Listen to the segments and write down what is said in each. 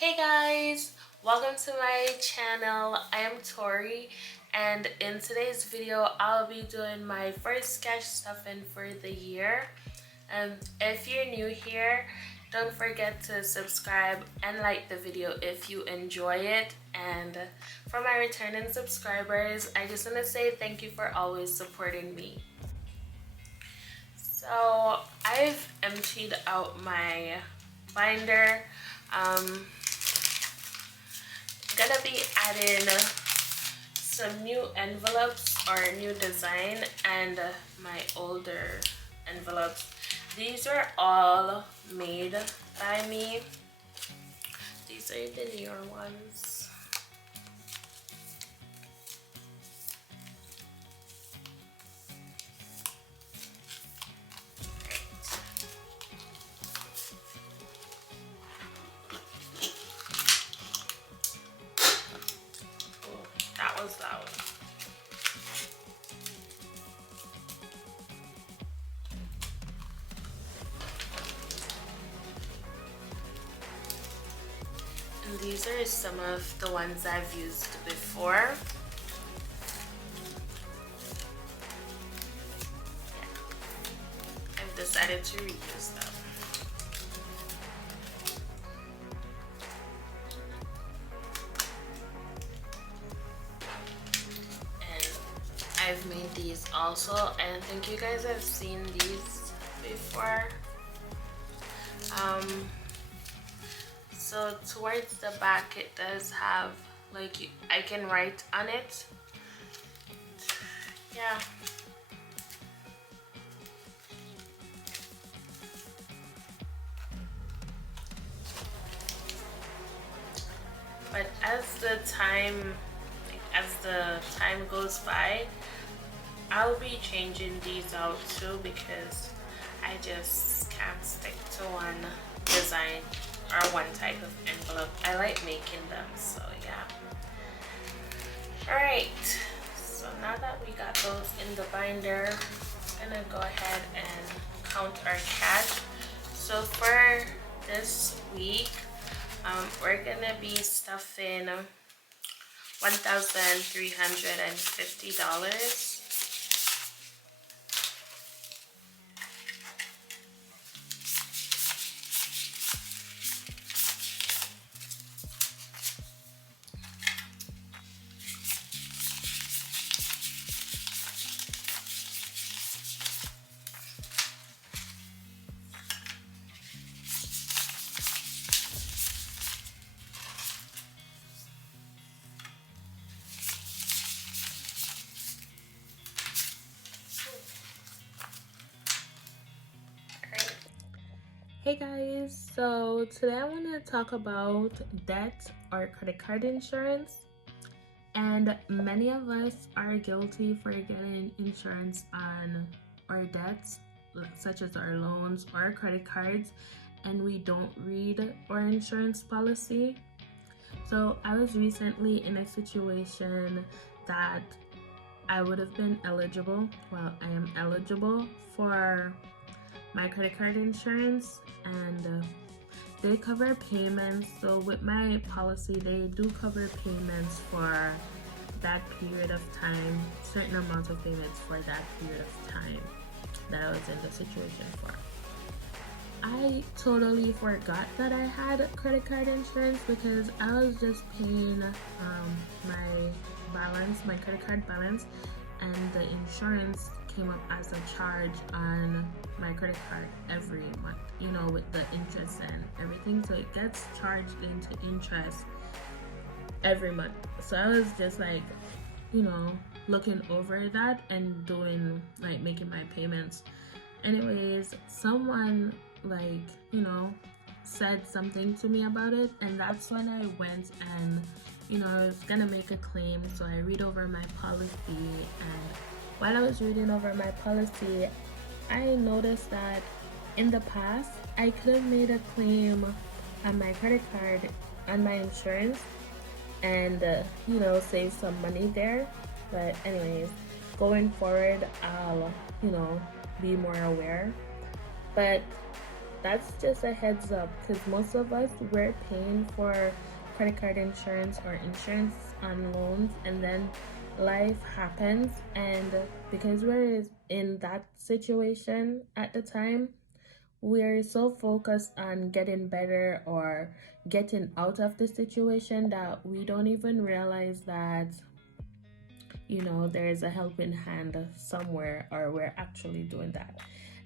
Hey guys, welcome to my channel. I am Tori, and in today's video I'll be doing my first cash stuffing for the year. And if you're new here, don't forget to subscribe and like the video if you enjoy it. And for my returning subscribers, I just want to say thank you for always supporting me. So I've emptied out my binder. Gonna be adding some new envelopes or new design and my older envelopes. These are all made by me. These are the newer ones. That was loud. And these are some of the ones I've used before. Yeah. I've decided to reuse them. I've made these also, and I think you guys have seen these before. So towards the back it does have like I can write on it. Yeah. But as the time goes by, I'll be changing these out too because I just can't stick to one design or one type of envelope. I like making them, so yeah. Alright, so now that we got those in the binder, I'm gonna go ahead and count our cash. So for this week, we're gonna be stuffing $1,350. Hey guys, so today I want to talk about debt or credit card insurance. And many of us are guilty for getting insurance on our debts, such as our loans or credit cards, and we don't read our insurance policy. So I was recently in a situation that I would have been eligible, well, I am eligible for my credit card insurance, and they cover payments. So with my policy, they do cover payments for that period of time, certain amount of payments for that period of time that I was in the situation for. I totally forgot that I had credit card insurance because I was just paying my credit card balance, and the insurance came up as a charge on my credit card every month, you know, with the interest and everything. So it gets charged into interest every month. So I was just like, you know, looking over that and doing like making my payments. Anyways, someone like, you know, said something to me about it, and that's when I went and, you know, I was gonna make a claim. So I read over my policy, and while I was reading over my policy, I noticed that in the past I could have made a claim on my credit card on my insurance and you know, save some money there. But anyways, going forward I'll, you know, be more aware. But that's just a heads up, because most of us, we're paying for credit card insurance or insurance on loans, and then life happens, and because we're in that situation at the time, we're so focused on getting better or getting out of the situation that we don't even realize that, you know, there is a helping hand somewhere, or we're actually doing that.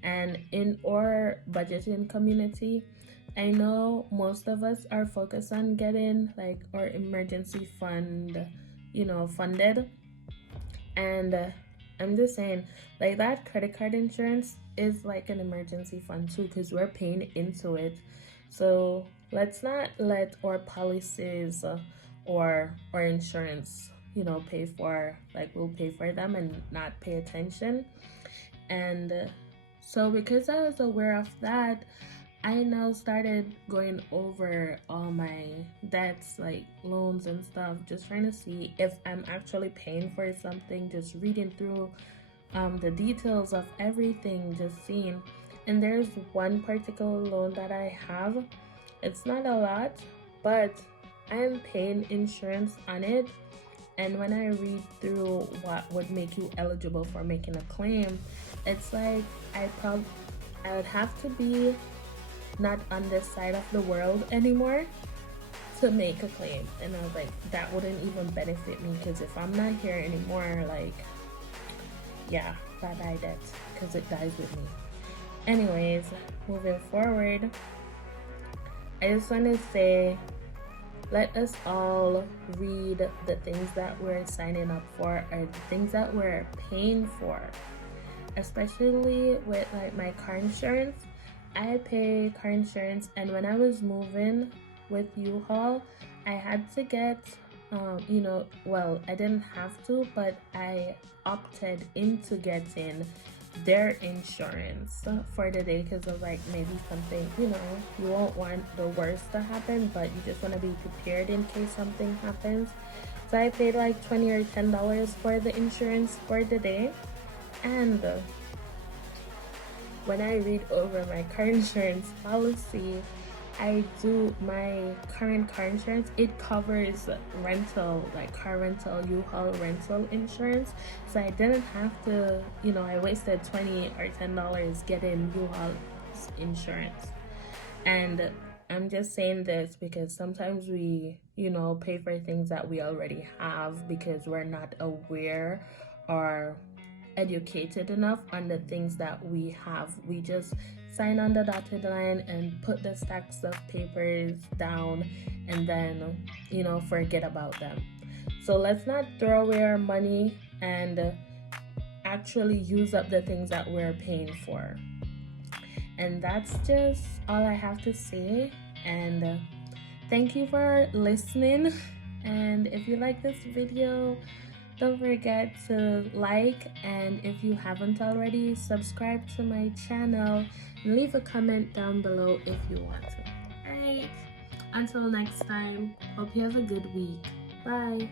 And in our budgeting community, I know most of us are focused on getting like our emergency fund, you know, funded. And I'm just saying, like, that credit card insurance is like an emergency fund too, because we're paying into it. So let's not let our policies or insurance, you know, pay for, like, we'll pay for them and not pay attention. And so because I was aware of that, I now started going over all my debts, like loans and stuff, just trying to see if I'm actually paying for something, just reading through the details of everything, just seeing. And there's one particular loan that I have. It's not a lot, but I'm paying insurance on it. And when I read through what would make you eligible for making a claim, it's like I would have to be not on this side of the world anymore to make a claim. And I was like, that wouldn't even benefit me, because if I'm not here anymore, like, yeah, bye debt, because it dies with me. Anyways, moving forward, I just want to say, let us all read the things that we're signing up for, or the things that we're paying for, especially with like my car insurance. I pay car insurance, and when I was moving with U-Haul, I had to get, you know, well, I didn't have to, but I opted into getting their insurance for the day, because of like maybe something, you know, you won't want the worst to happen, but you just want to be prepared in case something happens. So I paid like $20 or $10 for the insurance for the day. And when I read over my car insurance policy, my current car insurance, it covers rental, like car rental, U-Haul rental insurance. So I didn't have to, you know, I wasted $20 or $10 getting U-Haul's insurance. And I'm just saying this because sometimes we, you know, pay for things that we already have because we're not aware or educated enough on the things that we have. We just sign on the dotted line and put the stacks of papers down, and then, you know, forget about them. So let's not throw away our money and actually use up the things that we're paying for. And that's just all I have to say. And thank you for listening. And if you like this video, don't forget to like, and if you haven't already, subscribe to my channel and leave a comment down below if you want to. Alright, until next time, hope you have a good week. Bye.